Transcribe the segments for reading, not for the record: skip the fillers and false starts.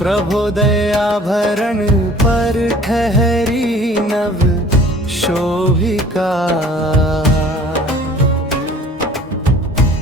प्रभोदयाभरण पर ठहरी नव शोभिका।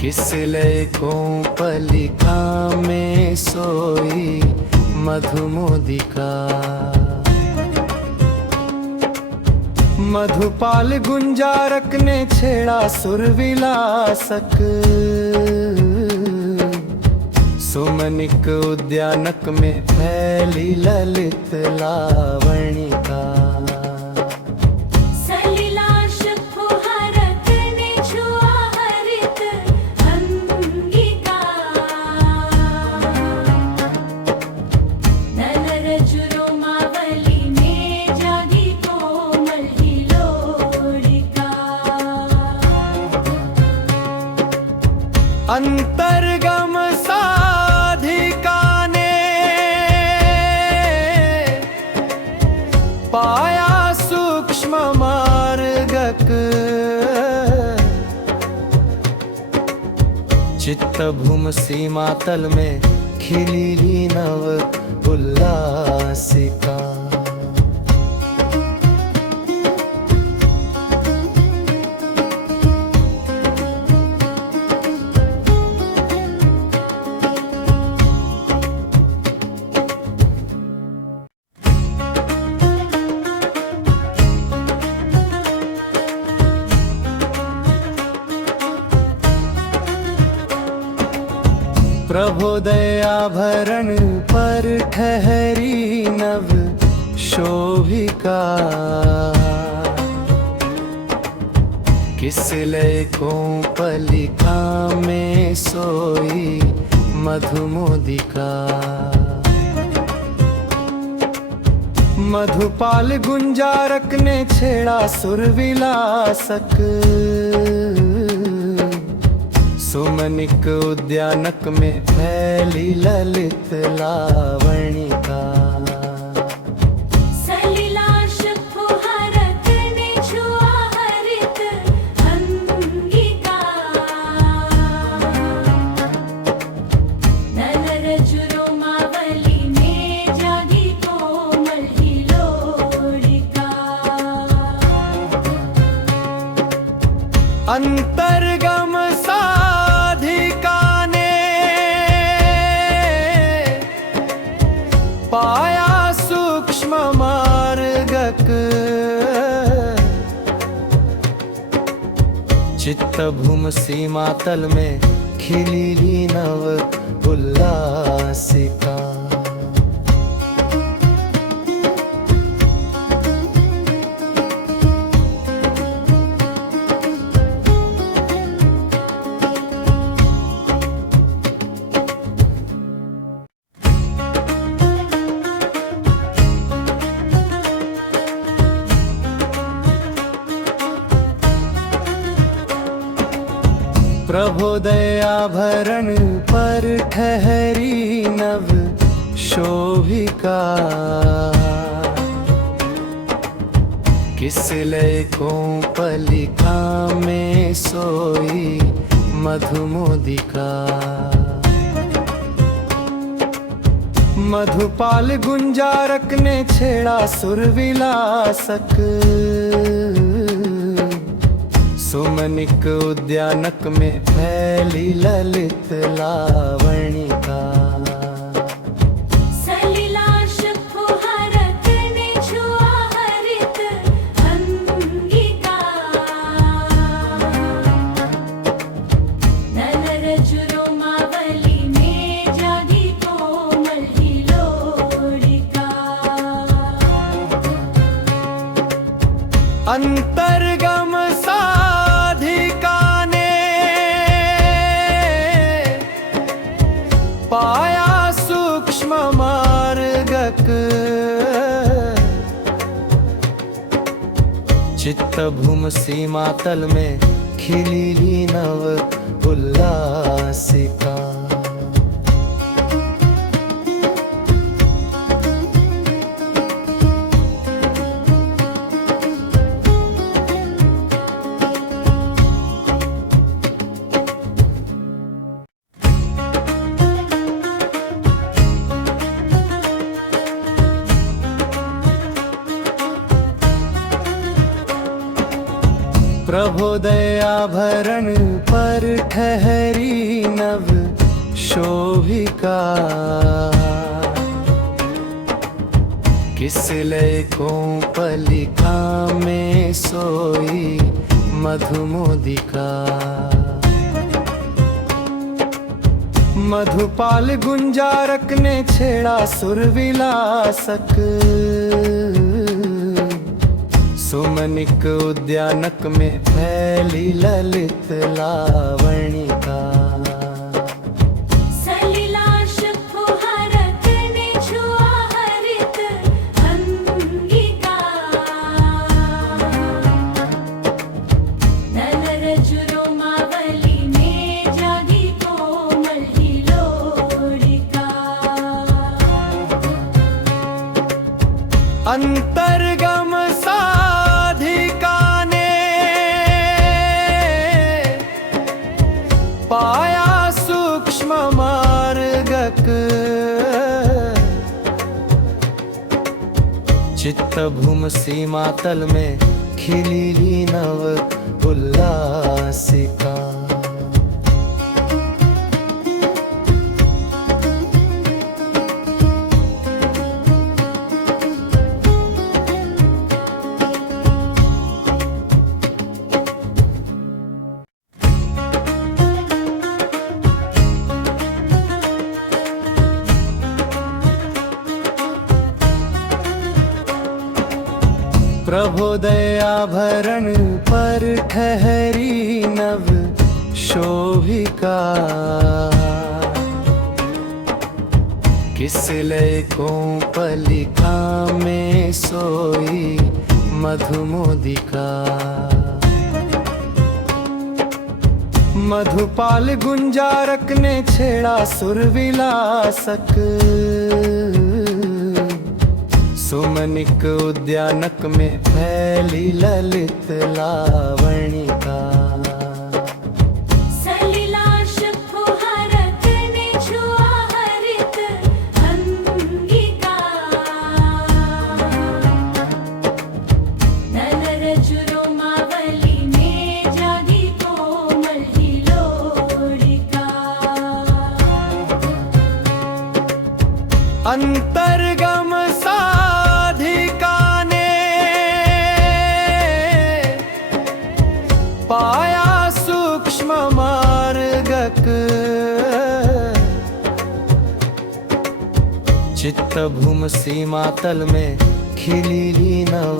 किस लय को पलिका में सोई मधुमोदिका। मधुपाल गुंजारक ने छेड़ा सुरविलासक। सुमनिक उद्यानक में फैली ललित लावणिका। अंतर्गम साधिका ने पाया सूक्ष्म मार्गक। चित्त भूम सीमा तल में खिली नव उल्लासिका। प्रभोदयाभरण पर ठहरी नव शोभिका। किस लय को पलिका में सोई मधुमोदिका। मधुपाल गुंजारक ने छेड़ा सुरविलासक। सुमनिक उद्यानक में फैली ललित लावणिका। अंतर्गम साधिका ने पाया सूक्ष्म मार्गक। चित्त भूम सीमा तल में खिली नव उल्लासिका। प्रभोदयाभरण पर ठहरी नव शोभिका। किस लय को पलिका में सोई मधुमोदिका। मधुपाल गुंजारक ने छेड़ा सुरविलासक। सुमनिक उद्यानक में फैली ललित लावणिका। अंतर्गम साधिका ने पाया सूक्ष्म मार्गक। चित्त भूम सीमा तल में खिली नव उल्लासिका। प्रभोदय आभरण पर ठहरी नव शोभिका, किस लय को पलिका में सोई मधुमोदिका। मधुपाल गुंजारक ने छेड़ा सुरविलासक, सुमनिक उद्यानक में फैली ललित लावणिका। अंतर्गम साधिका ने पाया सूक्ष्म मार्गक, चित्त भूम सीमा तल में खिली नव उल्लासिका। प्रभोदय आभरण पर ठहरी नव शोभिका, किस लय को पलिका में सोई मधुमोदिका। मधुपाल गुंजारक ने छेड़ा सुरविलासक, सुमनिक उद्यानक में फैली ललित लावणिका। सलिलाश फुहारत ने छुआ हरित अंगिका, नलरज रोमावली में जागी कोमल हिलोड़िका। अंतर्गम साधिका ने पाया सूक्ष्म मार्गक, चित्त भूम सीमा तल में खिली नव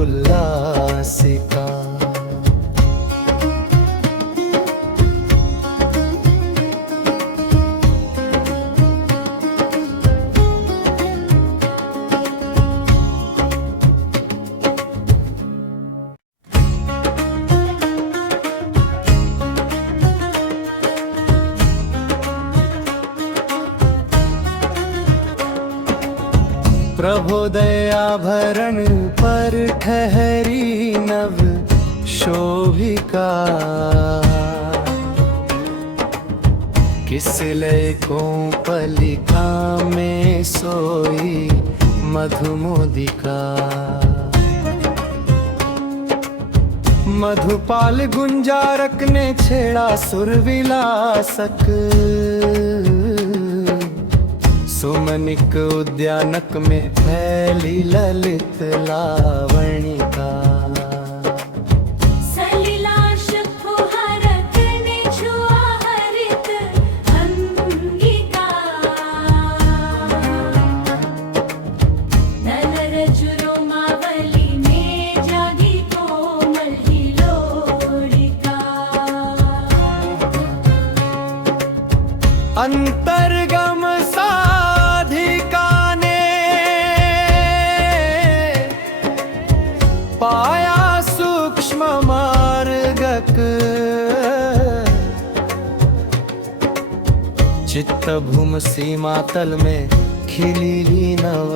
उल्लासिका। प्रभोदय आभरण पर ठहरी नव शोभिका, किस लय को पलिका में सोई मधुमोदिका। मधुपाल गुंजारक ने छेड़ा सुरविलासक, सुमनिक उद्यानक में फैली ललित लावणिका। सलिलाश फुहारत ने छुआ हरित अंगिका, नलरज रोमावली में जागी कोमल हिलोड़िका। अंतर्गम साधिका ने पाया सूक्ष्म मार्गक, चित्त भूम सीमा तल में खिली नव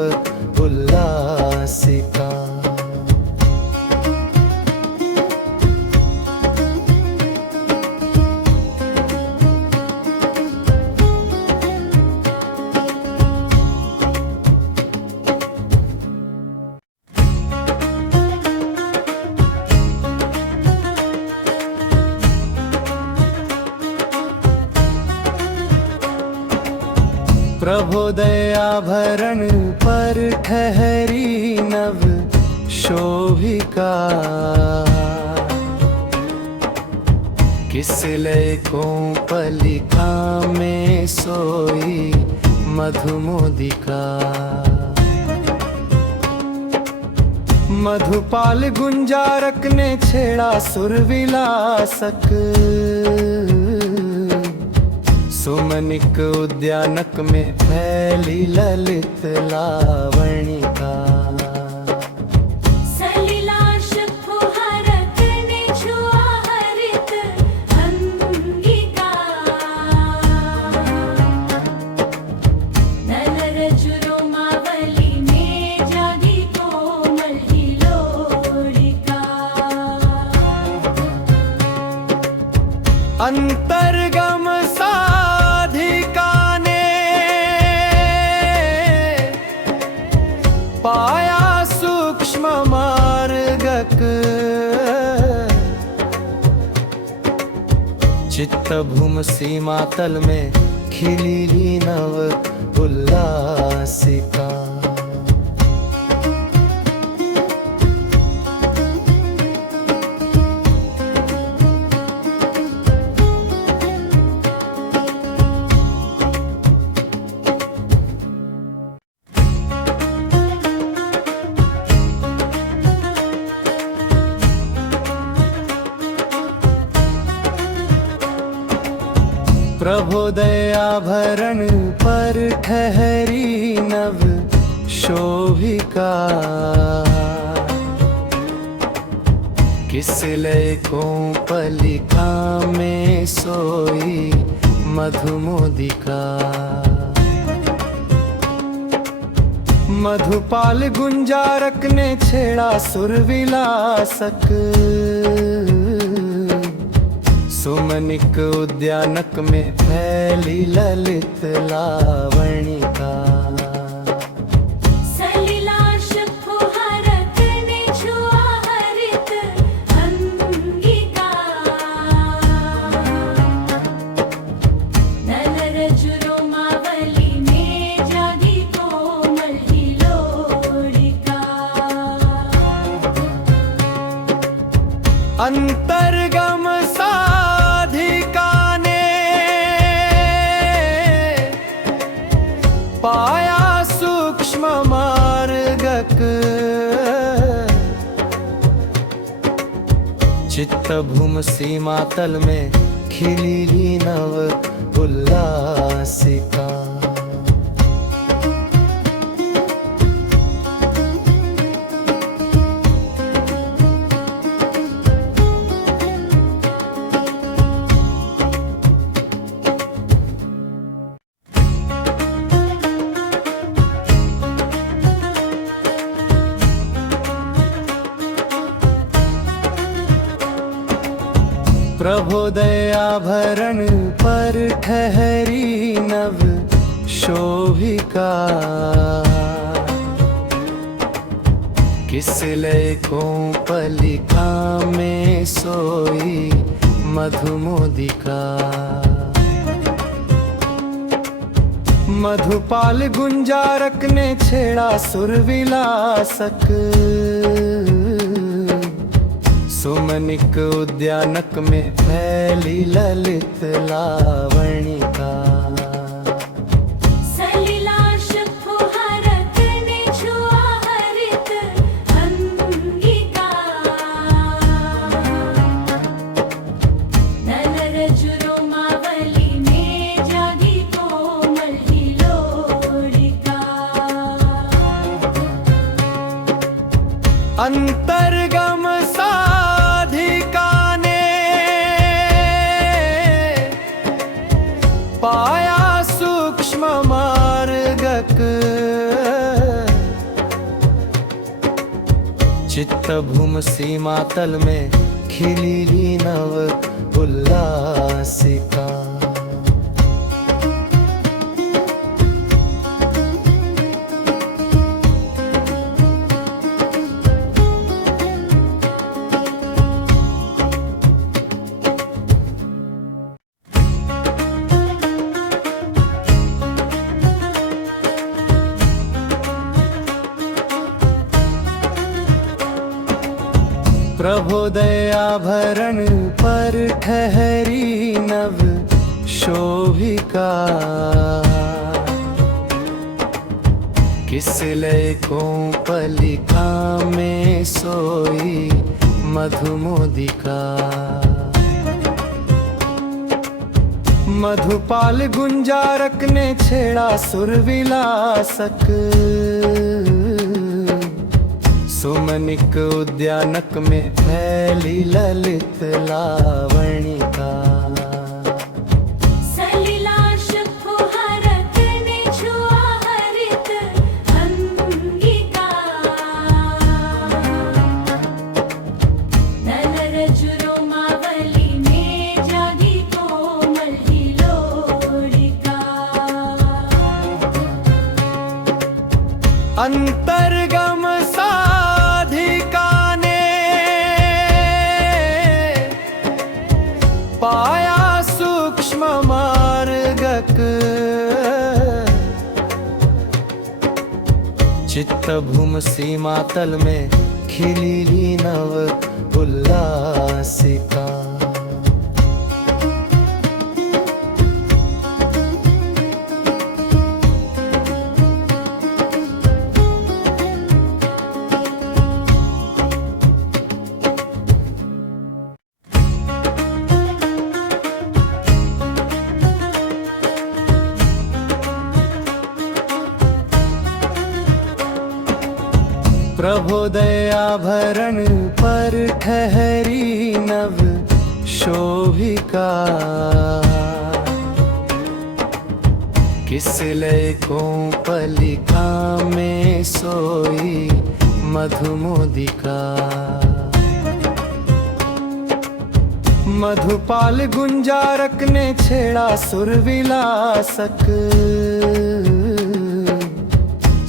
उल्लासिका। प्रभोदयाभरण पर ठहरी नव शोभिका, किस लय को पलिका में सोई मधुमोदिका। मधुपाल गुंजारक ने छेड़ा सुरविलासक, सुमनिक उद्यानक में फैली ललित लावणिका। सलिलाश फुहारक ने छुआ हरित अंगिका, नलरज रोमावली में जागी कोमल हिलोलिका। अंतर्गम साधिका ने पाया सूक्ष्म मार्गक, चित्त भूम सीमा तल में खिली नव उल्लासिका। प्रभोदयाभरण पर ठहरी नव शोभिका, किस लय को पलिका में सोई मधुमोदिका। मधुपाल गुंजारक ने छेड़ा सुरविलासक, सुमनिक उद्यानक में फैली ललित लावणिका। सलिलाश फुहारक ने छुआ हरित अंगिका, नलरज रोमावली में जागी कोमल हिलोलिका। अंतर्गम साधिका ने पाया सूक्ष्म मार्गक, चित्त भूम सीमा तल में खिली नव उल्लासिका। प्रभोदयाभरण पर ठहरी नव शोभिका, किस लय को पलिका में सोई मधुमोदिका। मधुपाल गुंजारक ने छेड़ा सुरविलासक, सुमनिक उद्यानक में फैली ललित लावणिका। सलिलाश फुहारक ने छुआ हरित अंगिका, नलरज रोमावली में जागी कोमल हिलोलिका। अंतर्गम साधिका ने पाया सूक्ष्म मार्गक, चित्त भूम सीमा तल में खिली नव उल्लासिका। प्रभोदय आभरण पर ठहरी नव शोभिका, किस लय को पलिका में सोई मधुमोदिका। मधुपाल गुंजारक ने छेड़ा सुरविलासक, सुमनिक उद्यानक में फैली ललित लावणिका। सलिलाश फुहारक ने छुआ हरित अंगिका, नलरज रोमावली में जागी कोमल हिलोलिका। अंतर्गम साधिका ने पाया सूक्ष्म मार्गक, चित्त भूम सीमा तल में खिली नव उल्लासिका। प्रभोदय आभरण पर ठहरी नव शोभिका, किस लय को पलिका में सोई मधुमोदिका। मधुपाल गुंजारक ने छेड़ा सुरविलासक,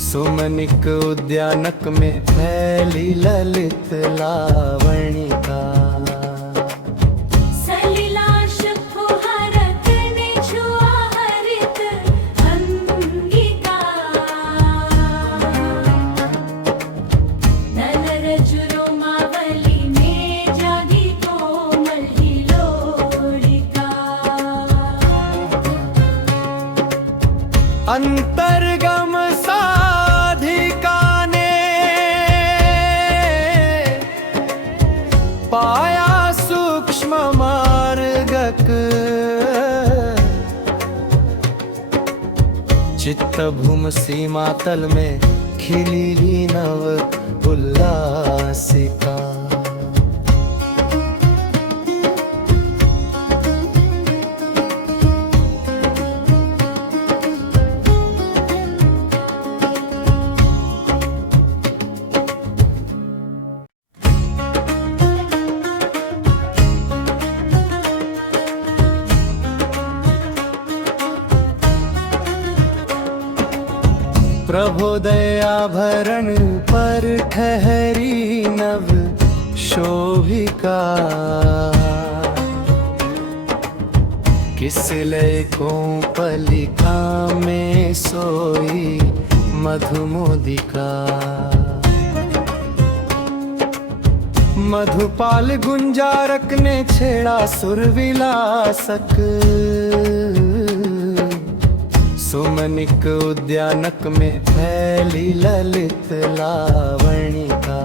सुमनिक उद्यानक में फैली ललित लावणिका। सलिलाश फुहारक ने छुआ हरित अंगिका, नलरज रोमावली में जागी कोमल हिलोलिका। अंतर्गम साधिका ने पाया सूक्ष्म मार्गक, चित्त भूम सीमा तल में खिली नव उल्लासिका। प्रभोदय आभरण पर ठहरी नव शोभिका, किस लय को पलिका में सोई मधुमोदिका। मधुपाल गुंजारक ने छेड़ा सुरविलासक, सुमनिक उद्यानक में फैली ललित लावणिका।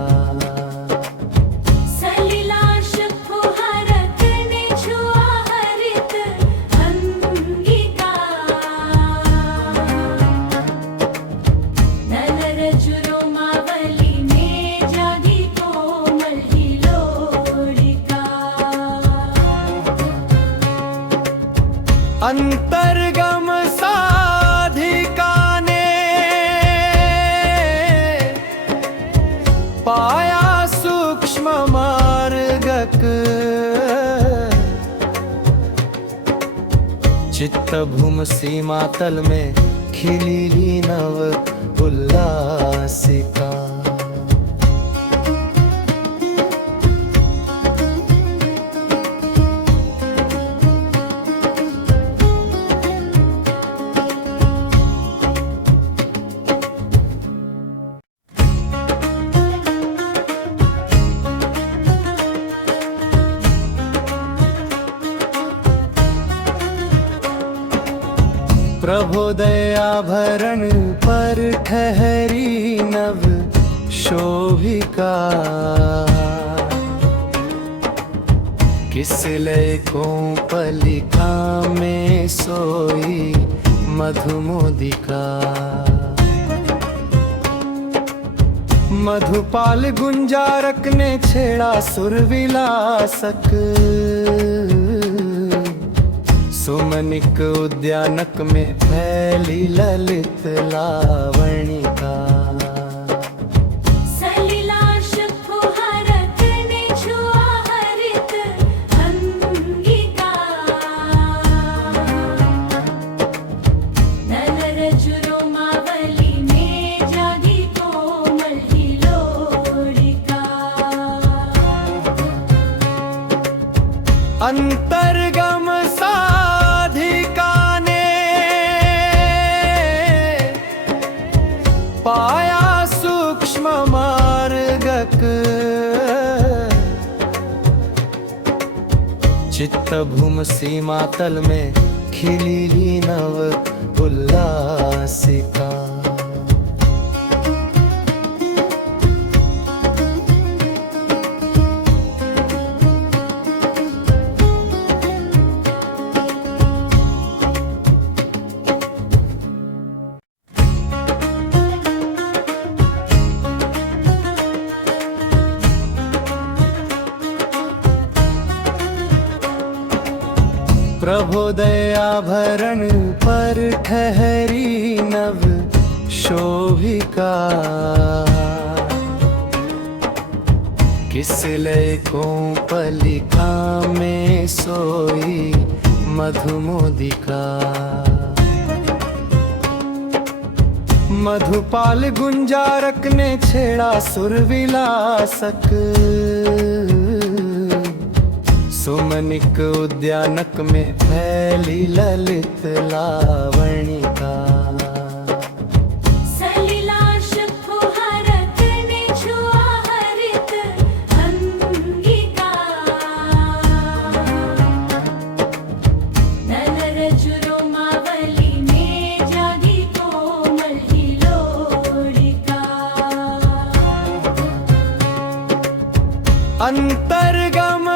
सलिलाश फुहारक ने छुआ हरित अंगिका, नलरज रोमावली में जागी कोमल हिलोलिका। अंतर्गम साधिका ने पाया सूक्ष्म मार्गक, चित्त भूम सीमा तल में खिली नव उल्लासिका। प्रभोदय आभरण पर ठहरी नव शोभिका, किस लय को पलिका में सोई मधुमोदिका। मधुपाल गुंजारक ने छेड़ा सुरविलासक, सुमनिक उद्यानक में फैली ललित लावणिका। सलिलाश फुहारत ने छुआ हरित अंगिका, नलरज रोमावली में जागी कोमल हिलोड़िका। अंतर्गम साधिका ने पाया सूक्ष्म मार्गक, चित्त भूम सीमा तल में खिली नव उल्लासिका। प्रभोदय आभरण पर ठहरी नव शोभिका, किस लय को पलिका में सोई मधुमोदिका। मधुपाल गुंजारक ने छेड़ा सुरविलासक, सुमनिक उद्यानक में फैली ललित लावणिका। सलिलाश फुहारत ने छुआ हरित अंगिका, नलरज रोमावली में जागी कोमल हिलोड़िका। अंतर्गम